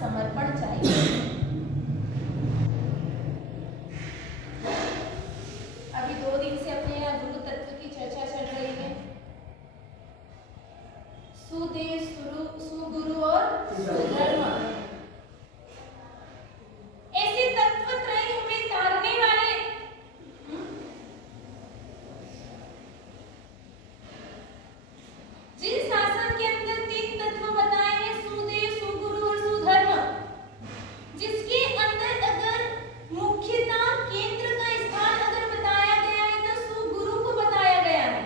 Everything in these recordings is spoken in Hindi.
समर्पण चाहिए। अभी 2 दिन से अपने यहाँ गुरु तत्व की चर्चा चल रही है। सुदेव, सुगुरु और सुधर्म, ऐसे तत्व त्रय हमें तारने वाले जिन शासन के अंदर 3 तत्व बताए हैं, सुदेव, सुगुरु और सुधर्म, जिसके अंदर अगर मुख्यता केंद्र का स्थान अगर बताया गया है तो सुगुरु को बताया गया है।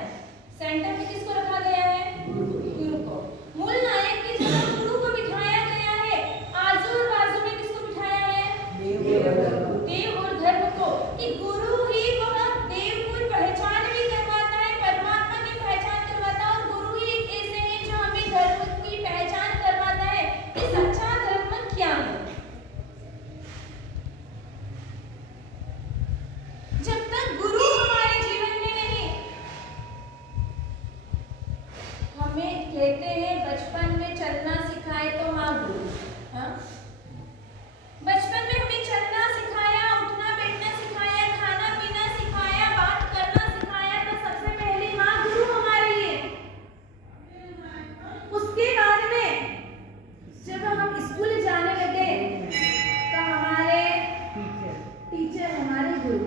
सेंटर में किसको रखा गया है? गुरु को। मूल नायक की जगह गुरु को बिठाया गया है। आजू और बाजू में किसको बिठाया है? देव और धर्म को। कि गुरु ही वह देव की पहचान भी करवाता है, परमात्मा की पहचान करवाता है, और गुरु ही एक ऐसे हैं जो हमें धर्म की पहचान करवाता है कि सच्चा धर्म क्या है। जब तक गुरु हमारे जीवन में नहीं, हमें कहते हैं बचपन में चलना सिखाए तो माँ गुरु। हाँ, बचपन में हमें चलना सिखाया, उठना बैठना सिखाया, खाना पीना सिखाया, बात करना सिखाया, तो सबसे पहली माँ गुरु हमारे लिए। उसके बाद में जब हम स्कूल जाने लगे तो हमारे टीचर हमारे गुरु,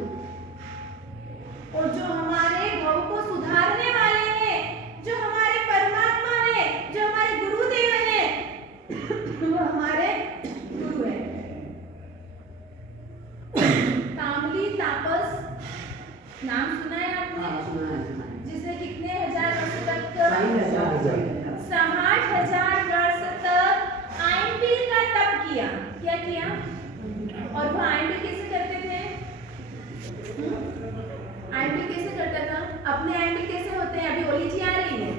और जो हमारे भाव को सुधारने वाले हैं, जो हमारे परमात्मा है, जो हमारे गुरुदेव हैं, वो हमारे गुरु हैं। तांबली तापस नाम सुना है आपने? जिसे कितने हजार वर्ष तक 60,000 वर्ष तक आइंबिल का तप किया। क्या किया? और वो आइंबिल कैसे करते थे? आइंबिल कैसे करता था? अपने आइंबिल कैसे होते हैं? अभी ओली जी आ रही है,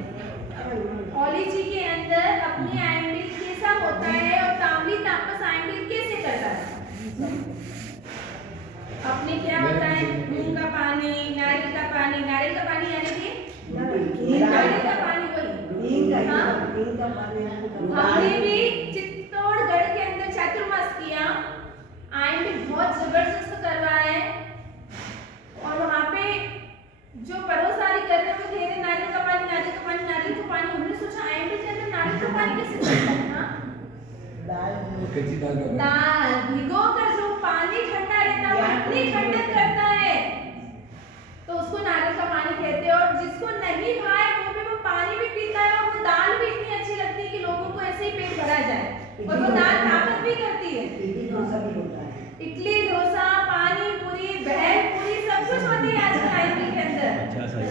ओली जी के अंदर अपने आइंबिल कैसा होता है और तांबली तापस आइंबिल कैसे करता है? अपने क्या होता है? मूंग का पानी, नारियल का पानी। नारियल का पानी यानी कि नारियल का पानी, वही। हाँ, हमने भी चित्तौड़गढ़ के अंदर चातुर्मास किया, आइंबिल बहुत जबरदस्त करवाए, और वहाँ पे जो परोसारी कर रहे हैं वो कह रहे नारियल का पानी, नारियल का पानी, नारियल का पानी। हमने सोचा आइंबिल के अंदर नारियल का पानी कैसे चलता है? हाँ, दाल भिगो कर जो पानी ठंडा रहता है इतनी ठंडक करता है, तो उसको नारियल का पानी कहते हैं। और जिसको नहीं भाए वो भी वो पानी भी पीता है, और वो दाल भी इतनी अच्छी लगती है कि लोगों को ऐसे ही पेट भरा जाए, और वो दाल ताकत भी करती है। इडली, डोसा, पानी पूरी, भेल पूरी, सब कुछ होती है आजकल आइंबिल के अंदर।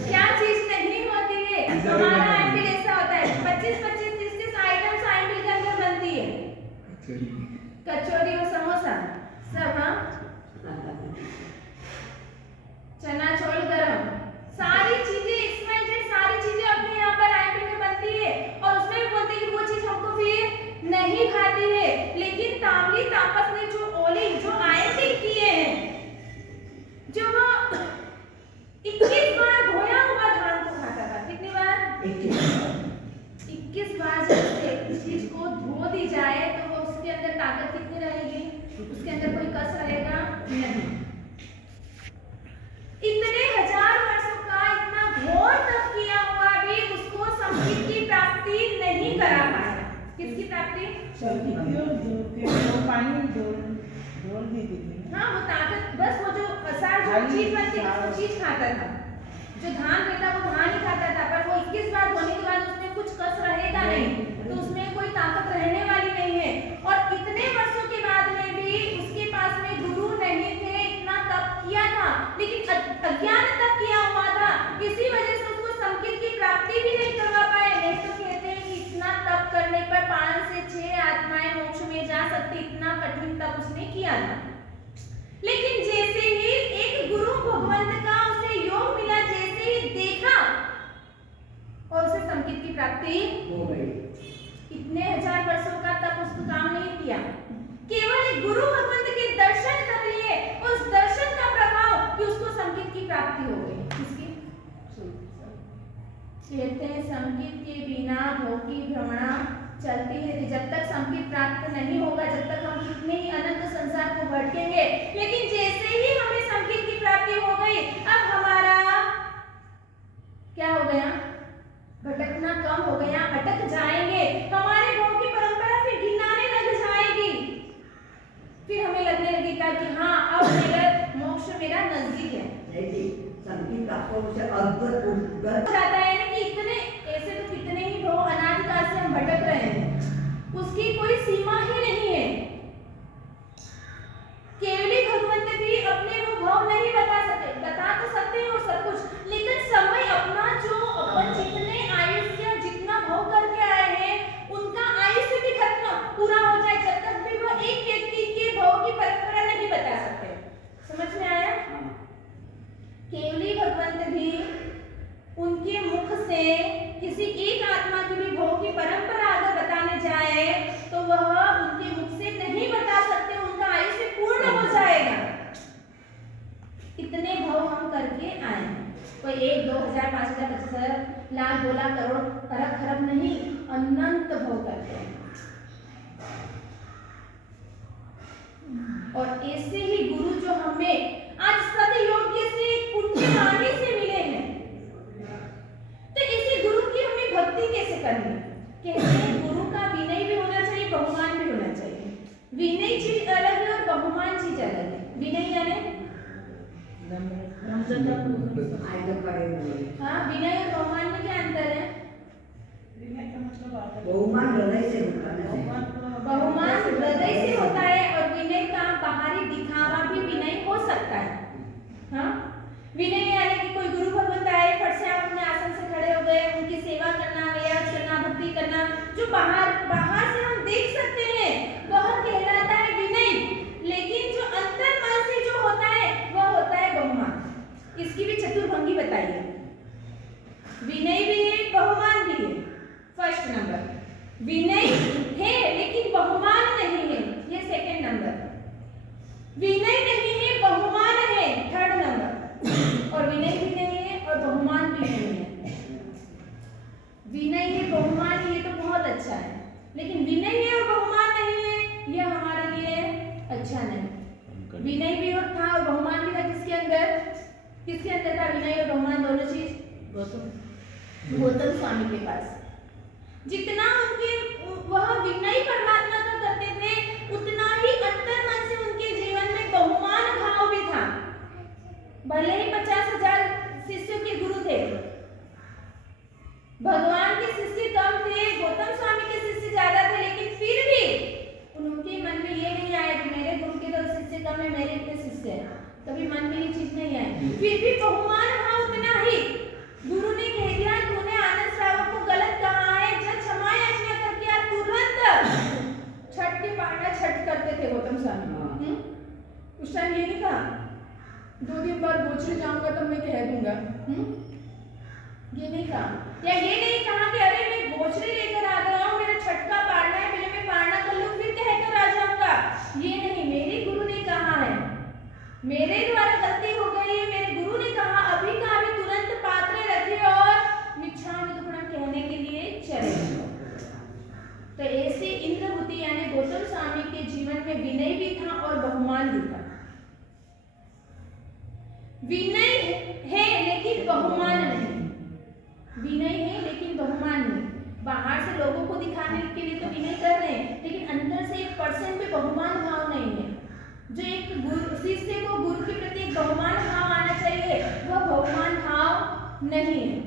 क्या चीज नहीं होती है? हमारा आइंबिल ऐसा होता है, 25-25, 30-30 आइटम्स आइंबिल के अंदर बनती है। कचौरी और समोसा सब। हाँ, चना छोल गरम, सारी चीजें इसमें सारी चीजें अपने यहाँ पर आइंबिल में बनती है। और उसमें भी बोलते हैं कि वो चीज हमको फिर नहीं खाती है। लेकिन तांबली तापस ने जो ओली, जो आइंबिल किए हैं, जो वो 21 बार धोया हुआ धान को खाता था। कितनी बार? 21 बार। जब इस चीज को धो दी जाए तो वो उसके अंदर ताकत कितनी रहेगी? उसके अंदर कोई कस रहेगा नहीं। इतने हजार वर्षों का इतना घोर तप किया हुआ भी उसको संगीत की प्राप्ति नहीं करा पाया। किसकी प्राप्ति? हाँ, वो ताकत, बस वो जो असार जो चीज बनती है वो चीज खाता था। जो धान रहता वो धान ही खाता था, पर वो 21 बार होने के बाद उसमें कुछ कस रहेगा नहीं, तो उसमें कोई ताकत रहने वाली नहीं है। और इतने वर्षों के बाद में भी उसके पास में गुरु नहीं थे, इतना तप किया था, लेकिन अज्ञान तप किया हुआ था, इसी वजह से उसको संकेत की प्राप्ति भी नहीं करवा पाए। नहीं तो कहते हैं कि इतना तप करने पर 5 से 6 आत्माएं मोक्ष में जा सकती, इतना कठिन तप उसने किया था। लेकिन जैसे ही एक गुरु भगवंत का उसे योग मिला, जैसे ही देखा और उसे संकेत की प्राप्ति हो गई। इतने हजार वर्षों का तप उसको काम नहीं किया, केवल एक गुरु भगवंत के दर्शन कर लिए, उस दर्शन का प्रभाव कि उसको संकेत की प्राप्ति हो गई। किसकी? कहते हैं संकेत के बिना भोगी भ्रमणा चलती रहती, जब तक संकेत प्राप्त नहीं होगा, जब तक हम कितने ही अनंत संसार को भटकेंगे। लेकिन जैसे ही हमें संकेत की प्राप्ति हो गई, अब हमारा क्या हो गया, भटकना कम हो गया, अटक जाएंगे, हमारे भोग की परंपरा फिर गिनाने लग जाएगी, फिर हमें लगने लगेगा कि हाँ अब मेरा मोक्ष मेरा नजदीक है। संगीत आपको उसे अद्भुत जाता है ना कि इतने ऐसे तो कितने ही भोग अनादिकाल से हम भटक रहे हैं, उसकी कोई सीमा ही नहीं है। केवली भगवंत भी अपने वो भाव नहीं बता तो सकते हैं और सब कुछ, लेकिन समय अपना जो अपन जितने आयुष्य जितना भाव करके आए हैं उनका आयुष्य भी खत्म पूरा हो जाए, जब तक भी वो एक व्यक्ति के भाव की परंपरा नहीं बता सकते। समझ में आया? केवली भगवंत भी उनके मुख से किसी एक आत्मा की भी भाव की परंपरा अगर बताने जाए तो वह उनके मुख से नहीं बता सकते, उनका आयुष्य पूर्ण हो जाएगा। इतने भाव हम करके आए हैं, कोई 1, 2, 1000, 5000, 50,000, लाख, 2 लाख, करोड़, अरब खरब नहीं, अनंत भाव करते हैं। और ऐसे ही गुरु जो हमें आज सदयोग्य से पुण्यवाणी से मिले हैं, तो इसी गुरु की हमें भक्ति कैसे करनी? कहते हैं गुरु का विनय भी होना चाहिए, बहुमान भी होना चाहिए। विनय चीज अलग है और बहुमान चीज अलग है। विनय यानी हाँ, विनय और बहुमान में क्या अंतर है? बहुमान हृदय से होता है, बहुमान हृदय से होता है और विनय का बाहरी दिखावा भी विनय हो सकता है। हाँ, विनय यानी कि कोई गुरु भगवंत आए, फट से आप अपने आसन से खड़े हो गए, उनकी सेवा करना, व्यास करना, भक्ति करना, जो बाहर से हम देख सकते हैं वह कहलाता है विनय, लेकिन जो अंतर मन से जो होता है वह होता है बहुमान। इसकी भी चतुर्भंगी बताइए, विनय भी है बहुमान भी है। फर्स्ट नंबर विनय है लेकिन बहुमान नहीं है, ये सेकंड नंबर। विनय नहीं है बहुमान है, थर्ड नंबर। और विनय भी नहीं है और बहुमान भी नहीं है। विनय है बहुमान है, ये तो बहुत अच्छा है, लेकिन विनय है और बहुमान नहीं है, यह हमारे लिए अच्छा नहीं। विनय भी और था और बहुमान भी था, किसके अंदर था विनय और बहुमान दोनों चीज? गौतम स्वामी के पास। जितना उनके वह विनय परमात्मा का करते थे, उतना ही अंतर मन से उनके जीवन में बहुमान भाव भी था। भले ही 50,000 शिष्यों के गुरु थे, भगवान के शिष्य कम थे, गौतम स्वामी के शिष्य ज्यादा थे, लेकिन फिर भी उनके मन में ये नहीं आया कि मेरे गुरु के तो शिष्य कम है, मेरे इतने शिष्य हैं। कभी मन में ये चीज नहीं आई। फिर भी बहुमान भाव उतना ही। गुरु ने कह दिया तूने आनंद श्रावक को गलत कहा है, जब क्षमा याचना करके आप तुरंत छठ के पांडा छठ करते थे गौतम स्वामी। उस टाइम ये नहीं कहा 2 दिन बाद बोचरे जाऊंगा तब मैं कह दूंगा, ये नहीं कहा, या ये नहीं कहा कि अरे मैं बोचरे लेकर आ गया हूँ, मेरा छठ का पारना है, पहले मैं पारना कर लूँ फिर कहकर आ जाऊंगा। ये नहीं, मेरे गुरु ने कहा है, मेरे द्वारा गलती हो गई है, मेरे गुरु ने कहा अभी का अभी तुरंत पात्रे रखे और मिच्छामि दुक्कडम कहने के लिए चले। तो ऐसे इंद्रभूति यानी गौतम स्वामी के जीवन में विनय भी था और बहुमान भी था। विनय है लेकिन बहुमान नहीं, विनय है लेकिन बहुमान नहीं। बाहर से लोगों को दिखाने के लिए तो विनय कर रहे हैं, लेकिन अंदर से 1% भी बहुमान भाव नहीं है। जो एक गुरु शिष्य को गुरु के प्रति एक बहुमान भाव आना चाहिए, वह बहुमान भाव नहीं है।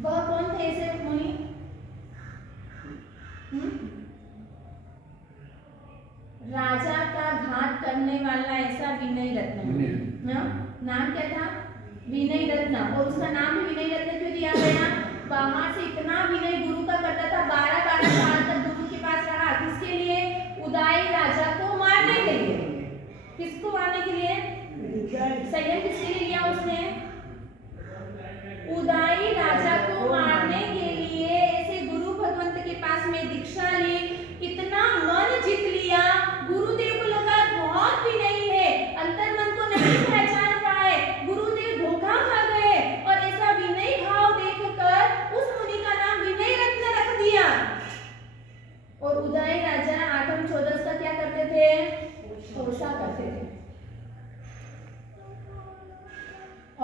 वह कौन थे ऐसे मुनि? राजा का घात करने वाला ऐसा विनय रत्न, नाम क्या था? विनय रत्न। और उसका नाम भी विनय रत्न क्यों दिया गया? बाहर से इतना विनय गुरु का करता था, 12-12 साल तक गुरु के पास रहा। किसके लिए? उदाई राजा को मारने के लिए। किसको मारने के लिए? संयम किसके लिए लिया उसने? उदाई राजा को मारने के लिए ऐसे गुरु भगवंत के पास में दीक्षा ली, इतना मन जीत लिया। गुरुदेव को लगा बहुत भी नहीं है, अंतर मन को नहीं पहचान पाए, गुरुदेव धोखा खा गए, और ऐसा विनय भाव देखकर उस मुनि का नाम विनय रत्न रख दिया।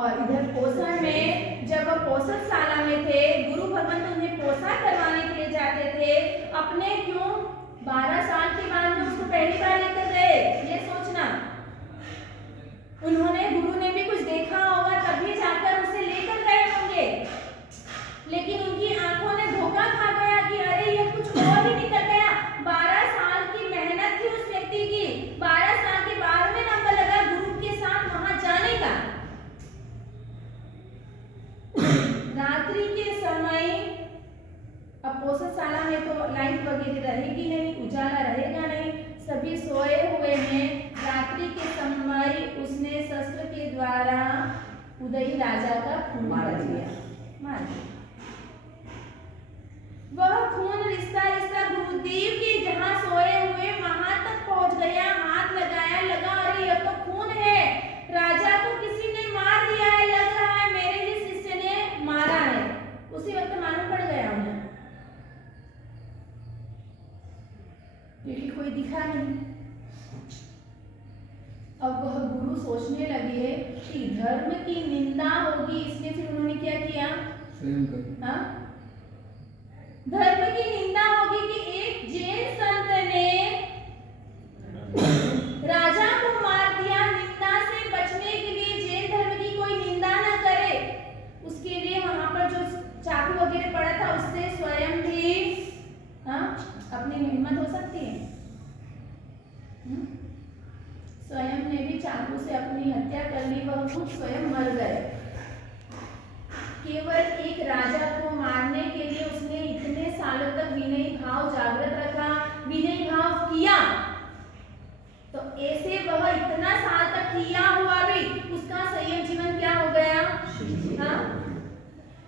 और इधर पोषण में जब वह पोषणशाला में थे, गुरु भगवंत उन्हें पोषण करवाने के लिए जाते थे। अपने क्यों 12 साल के बाद में उसको पहली बार लेकर गए, ये सोचना। उन्होंने, गुरु ने भी कुछ देखा होगा तभी जाकर उसे लेकर गए होंगे, लेकिन उनकी आंखों ने धोखा खा गया कि अरे ये कुछ और ही निकल गया। 12 साल की मेहनत थी उस व्यक्ति की, 12 साल के बाद में नंबर लगा गुरु के साथ वहां जाने का। रात्रि के समय, अब पोषणशाला में तो लाइट वगैरह रहेगी नहीं, उजाला रहेगा नहीं, सभी सोए हुए हैं। रात्रि के समय उसने शस्त्र के द्वारा उदयी राजा का खून मार दिया। वह खून रिश्ता रिश्ता गुरुदेव के जहां सोए हुए वहां तक पहुंच गया। हाथ लगाया, लगा अरे यह तो खून है, राजा को किसी ने मार दिया है, लग रहा है मेरे ही शिष्य ने मारा है। उसी वक्त मालूम पड़ गया उन्हें, क्योंकि कोई दिखा नहीं। अब वह गुरु सोचने लगे कि धर्म की निंदा होगी, इसलिए फिर उन्होंने क्या किया, हाँ, धर्म की निंदा होगी कि एक जैन संत ने राजा को मार दिया। निंदा से बचने के लिए, जैन धर्म की कोई निंदा न करे, उसके लिए वहां पर जो चाकू वगैरह पड़ा था उससे स्वयं भी, हाँ, अपनी हिम्मत हो सकती है, स्वयं ने भी चाकू से अपनी हत्या कर ली। वह खुद स्वयं मर गए। केवल एक राजा को मारने के लिए उसने इतने सालों तक विनयी भाव जागृत रखा, विनयी भाव किया। तो ऐसे वह इतना साल तक किया हुआ भी उसका संयम जीवन क्या हो गया, हाँ?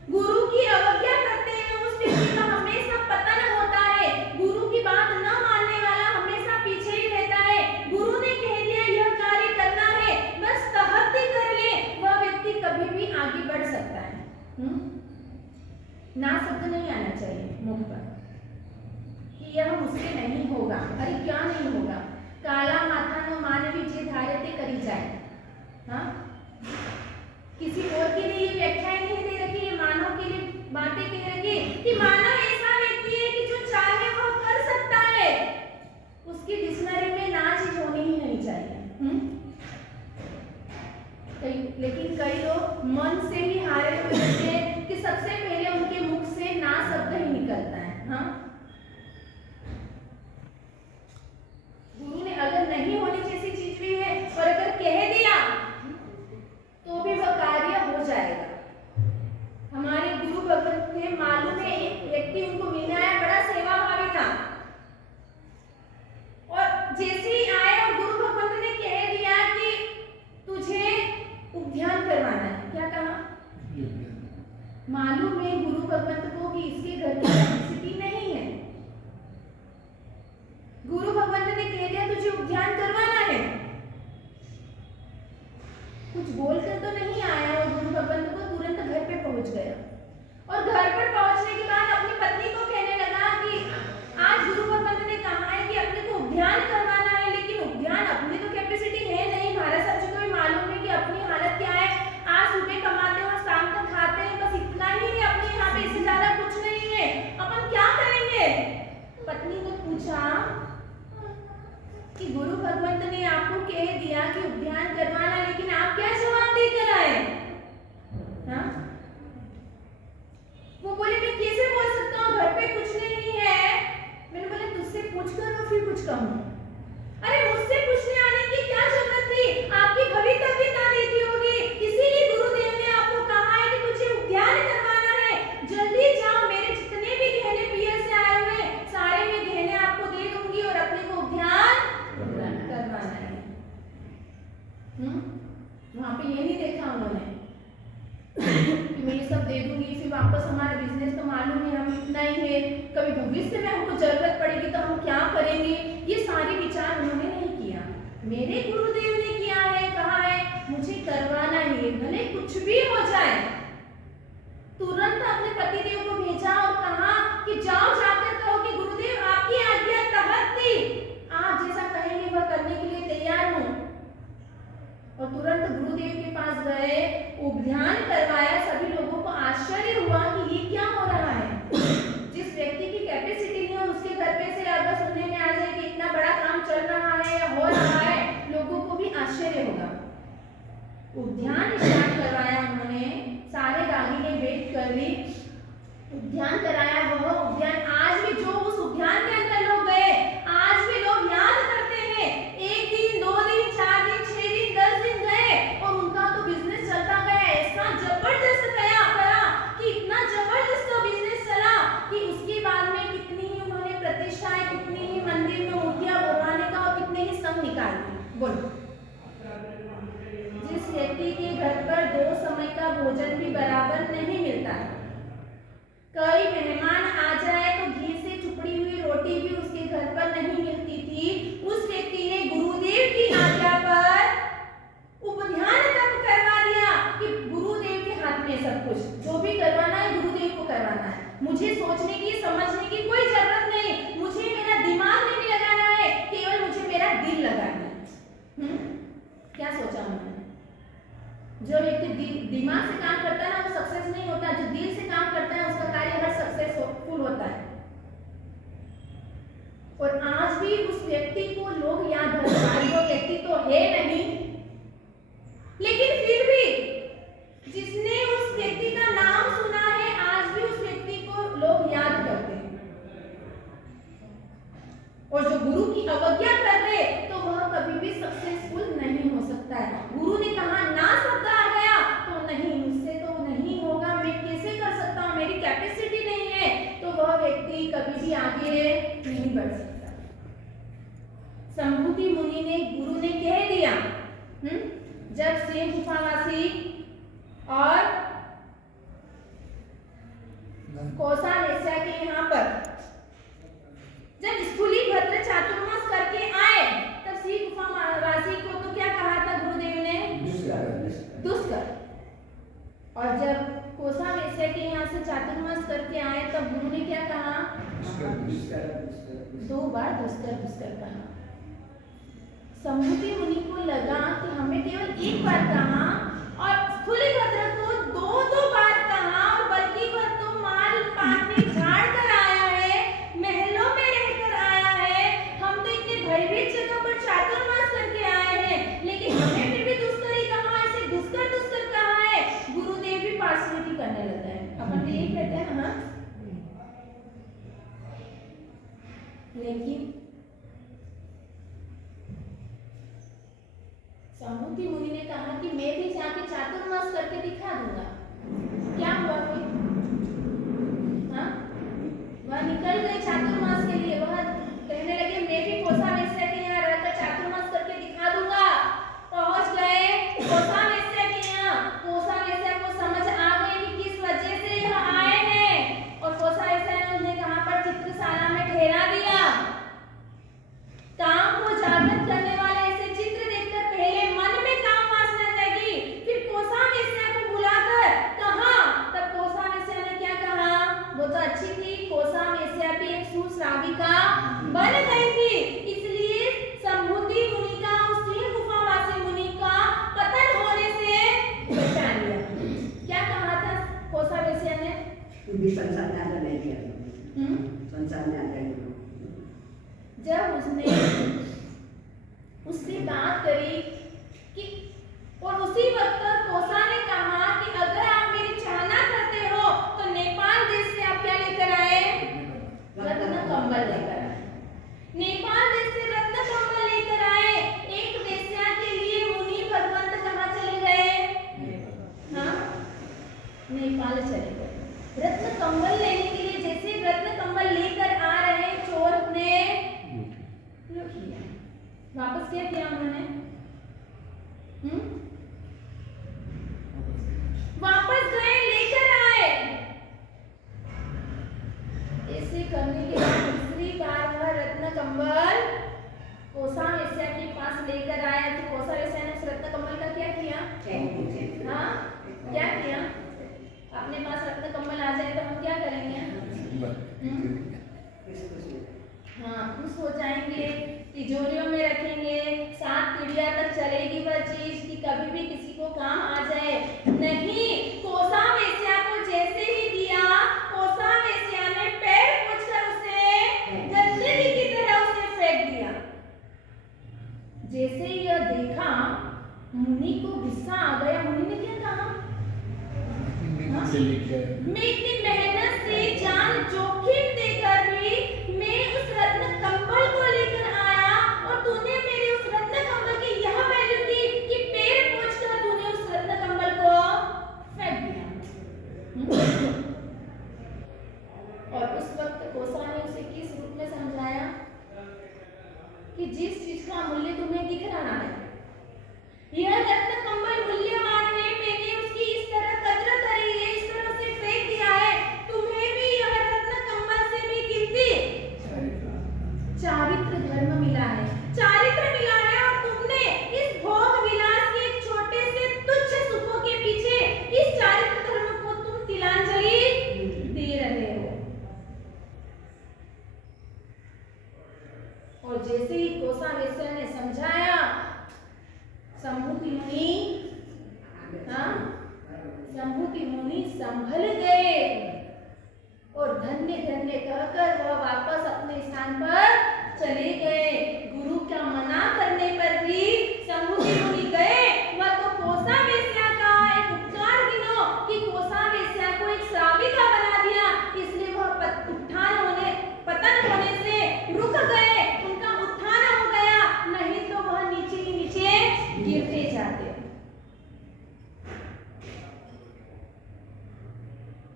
गुरु की अवज्ञा करते हैं उस व्यक्ति का हमेशा पतन होता है। गुरु की बात न मानने वाला हमेशा पीछे ही रहता है। गुरु ने कह दिया यह कार्य करना है, बस तहत ही कर ले, वह व्यक्ति कभी भी आगे बढ़ सकता है। ना शब्द नहीं आना चाहिए मुख पर कि यह मुझसे नहीं होगा। अरे क्या नहीं होगा, काला माथा न मानवी जे धारे ते करी जाए। हाँ, किसी और के लिए ये व्याख्याएं नहीं दे रखी, ये मानव के लिए बातें कह रखी कि मानव ऐसा व्यक्ति है कि जो चाहे वो कर सकता है, उसकी डिक्शनरी में ना चीज होनी ही नहीं चाहिए। लेकिन कई लोग मन से ही हारे हुए रहते हैं कि सबसे पहले उनके मुख से ना शब्द ही निकलता है। हाँ, गुरु ने अगर नहीं होनी जैसी चीज भी है और अगर कह दिया तो भी वह कार्य हो जाएगा। हमारे गुरु भगवत थे, मालूम है एक व्यक्ति उनको मिला है, बड़ा सेवाभावी था, और जैसे ही आए और गुरु भगवत ने कह दिया कि तुझे उपध्यान करवाना है। क्या कहा? मालूम है गुरु भगवत को कि इसके घर की कैपेसिटी नहीं है। गुरु भगवत ने कह दिया तुझे उपध्यान करवाना है, कुछ बोलकर तो नहीं आया और गुरु भगवत को तुरंत घर पे पहुंच गया। और घर पर पहुंचने के बाद अपनी पत्नी को कहने लगा कि आज गुरु भगवत ने कहा है कि अपने को उपध्यान करवाना है, लेकिन उपध्यान अपनी तो कैपेसिटी है नहीं। महाराज साहब जी को भी मालूम है कि अपनी हालत क्या है, आज सुबह कमाते हैं और शाम तक खाते हैं, बस इतना ही है, अपने यहाँ पे इससे ज्यादा कुछ नहीं है, अपन क्या करेंगे? पत्नी ने पूछा कि गुरु भगवंत ने आपको कह दिया कि उपध्यान करवाना, लेकिन आप क्या जवाब देकर आए? हाँ, वो बोले मैं कैसे बोल सकता हूँ, घर पे कुछ नहीं है। मैंने बोला तुझसे पूछ कर और फिर कुछ कहूँ। अरे मुझसे पूछने आने की क्या जरूरत थी, आपकी भवितव्यता देखी होगी, इसीलिए गुरुदेव ने आपको कहा है कि तुझे उपध्यान करवाना है। जल्दी जाओ, मेरे जितने भी गहने पियर से आए हुए सारे में गहने आपको दे दूंगी और अपने को उपध्यान करवाना है। वहां पे ये नहीं देखा उन्होंने कि मैं ये सब दे दूंगी, फिर वापस हमारा बिजनेस तो मालूम है हम इतना ही है, कभी भविष्य में हमको जरूरत पड़ेगी तो हम क्या करेंगे, ये सारे विचार उन्होंने नहीं किया। मेरे गुरुदेव ने किया है, कहा है मुझे करवाना है, भले कुछ भी हो जाए। तुरंत अपने पतिदेव को भेजा और कहा कि जाओ जाकर कहो कि गुरुदेव आपकी आज्ञा तहत थी, आप जैसा कहेंगे वह करने के लिए तैयार हूं। और तुरंत गुरुदेव के पास गए, उपध्यान जो व्यक्ति दिमाग से काम करता है ना वो सक्सेस नहीं होता, जो दिल से काम करता है उसका कार्य हर सक्सेसफुल होता है। और आज भी उस व्यक्ति को लोग याद रखते हैं, वो व्यक्ति तो है नहीं, लेकिन फिर भी जिसने उस व्यक्ति का नाम सुना है आज भी उस व्यक्ति को लोग याद करते हैं। और जो गुरु की अवज्ञा कर दे तो वह कभी भी सक्सेसफुल नहीं हो सकता है। गुरु ने कहा ना शब्द आ गया तो नहीं, मुझसे तो नहीं होगा, मैं कैसे कर सकता हूँ, मेरी कैपेसिटी नहीं है, तो वह व्यक्ति कभी भी आगे नहीं बढ़ सकता। संभूति मुनि ने गुरु ने कह दिया, जब सिंह गुफावासी और कोसा वेश्या के यहाँ पर जब स्थूली भद्र चातुर्मास करके आए तब सिंह गुफावासी को तो क्या कहा था गुरुदेव ने? दुष्कर। और जब कोसा वेश्या के यहाँ से चातुर्मास करके आए तब गुरु ने क्या कहा? 2 बार दुष्कर दुष्कर कहा। संभूति मुनि को लगा कि हमें केवल 1 बार कहा और स्थूली भद्र को 2 बार कहा, और बल्कि वह तो माल पानी झाड़ कर आया है, महलों में रहकर आया है, हम तो इतने भयभीत जगह पर चातुर्मास करके आए हैं, लेकिन हमें फिर भी दुष्कर ही कहा, ऐसे दुष्कर दुष्कर कहा है। गुरुदेव भी पार्शलिटी करने लगा है। अपन तो यही कहते हैं ना, लेकिन संभूति मुनि ने कहा कि मैं भी जाके चातुर्मास करके दिखा दूंगा। क्या हुआ फिर? हाँ, वह निकल गए चातुर्मास के लिए। वह कहने लगे मैं भी कोसा वेश्या के यहाँ रहकर चातुर्मास करके दिखा दूंगा। पहुंच गए कोसा वेश्या के यहाँ। कोसा वेश्या को समझ आ गई कि किस वजह से यह आए हैं, और कोसा वेश्या ने उन्हें कहाँ पर चित्रशाला में ठहरा दिया। काम को जागृत करने वाले ऐसे चित्र देखकर पहले मन में काम वासना जागी, फिर कोसा वेश्या को बुलाकर कहा। तब कोसा वेश्या ने क्या कहा? वो तो अच्छी थी, कोसा वेश्या भी एक सुश्राविका बन गई थी, इसलिए संभूति मुनि का उस सिंह गुफावासी मुनि का पतन होने से बचा लिया। क्या कहा था कोसा वेश्या ने? तू भी संसार में आकर नहीं किया, संसार में आकर नहीं। जब उसने उससे बात करी कि, और उसी वक्त कोसा ने कहा कि अगर आप मेरी चाहना करते हो तो नेपाल देश से आप क्या लेकर आए? रत्न कंबल लेकर आए। नेपाल देश से रत्न कंबल लेकर आए। एक वेश्या के लिए मुनि भगवंत कहाँ चले गए? हाँ, नेपाल चले गए रत्न कंबल लेने के लिए। जैसे रत्न कंबल लेकर आ रहे चोर ने वापस क्या किया उन्होंने? वापस गए, लेकर आए। ऐसे करने के बाद दूसरी बार वह रत्न कंबल कोसा वेश्या के पास लेकर आया। तो कोसा वेश्या ने उस रत्न कंबल का क्या किया? हाँ, क्या किया? अपने पास रत्न कंबल आ जाए तो हम क्या करेंगे? हाँ, खुश हो जाएंगे, तिजोरियों में रखेंगे, 7 पीढ़ियां तक चलेगी वह चीज कि कभी भी किसी को काम आ जाए। नहीं, कोसा वेश्या को जैसे ही दिया, कोसा वेश्या ने पैर पोंछकर उसे गंदगी की तरह उसे फेंक दिया। जैसे ही यह देखा मुनि को गुस्सा आ गया। मुनि ने क्या कहा? मैं इतनी मेहनत से जान जोखिम देकर भी मैं उस रत्न कंबल को लेकर आया और तूने मेरे उस रत्न कंबल की यह वैल्यू की कि पैर पोंछकर तूने उस रत्न कंबल को फेंक दिया। और उस वक्त कोसा ने उसे किस रूप में समझाया कि जिस चीज का मूल्य तुम्हें दिख रहा है, यह रत्न कंबल मूल्यवान है, मैंने उसकी इस तरह कद्र करी है, इस तरह उसे फेंक दिया है,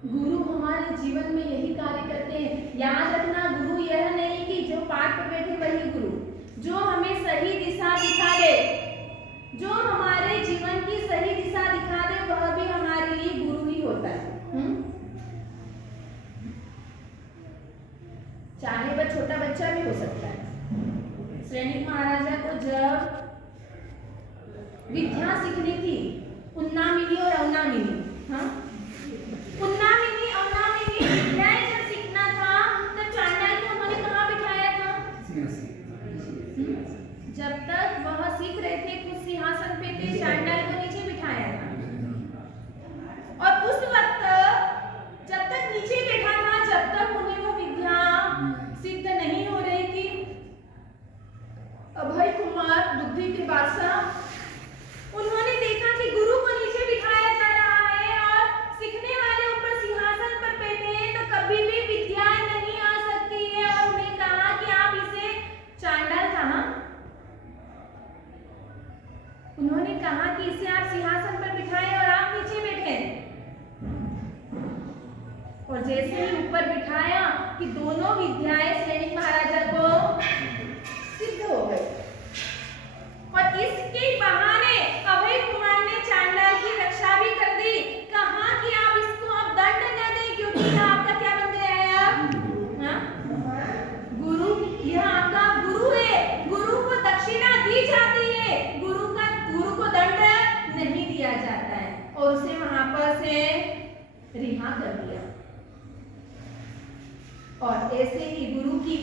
गुरु हमारे जीवन में यही कार्य करते हैं। याद रखना, गुरु यह नहीं कि जो पाठ पर बैठे वही गुरु, जो हमें सही दिशा दिखा दे, जो हमारे जीवन की सही दिशा दिखा दे, वह भी हमारे लिए गुरु ही होता है। चाहे वह छोटा बच्चा भी हो सकता है। सैनिक महाराजा को जब विद्या सीखनी थी, उन्नामिनी और अवनामिनी, उन्नामिनी अवनामिनी विद्याएं जब सीखना था, तब चांडाल को उन्होंने कहाँ बिठाया था? जब तक वह सीख रहे थे कुछ सिंहासन पे थे, चांडाल को नीचे बिठाया था। और उस वक्त जब तक नीचे बैठा था, जब तक उन्हें वो विद्या सिद्ध नहीं हो रही थी। अभय कुमार बुद्धि के बादशाह, उन्होंने देखा कि गुरु को नीचे बिठाया जा रहा है और सीखने वाले ऊपर सिंहासन पर बैठे हैं, तो कभी भी विद्या नहीं आ सकती है। और उन्हें कहा कि आप इसे, चांडाल कहा, उन्होंने कहा कि इसे आप सिंहासन पर बिठाएं और आप नीचे बैठे। और जैसे ही ऊपर बिठाया कि दोनों विद्याएं सैनिक महाराजा को सिद्ध हो गई। और इसके बहाने अभय कुमार ने चांडाल की रक्षा भी कर दी। कहा कि आप इसको अब दंड न दें, क्योंकि यह आपका क्या बन गया है अब? गुरु, यह आपका गुरु है। गुरु को दक्षिणा दी जाती है, गुरु को दंड नहीं दिया जाता है। और उसे वहां पर से रिहा कर दिया। और ऐसे ही गुरु की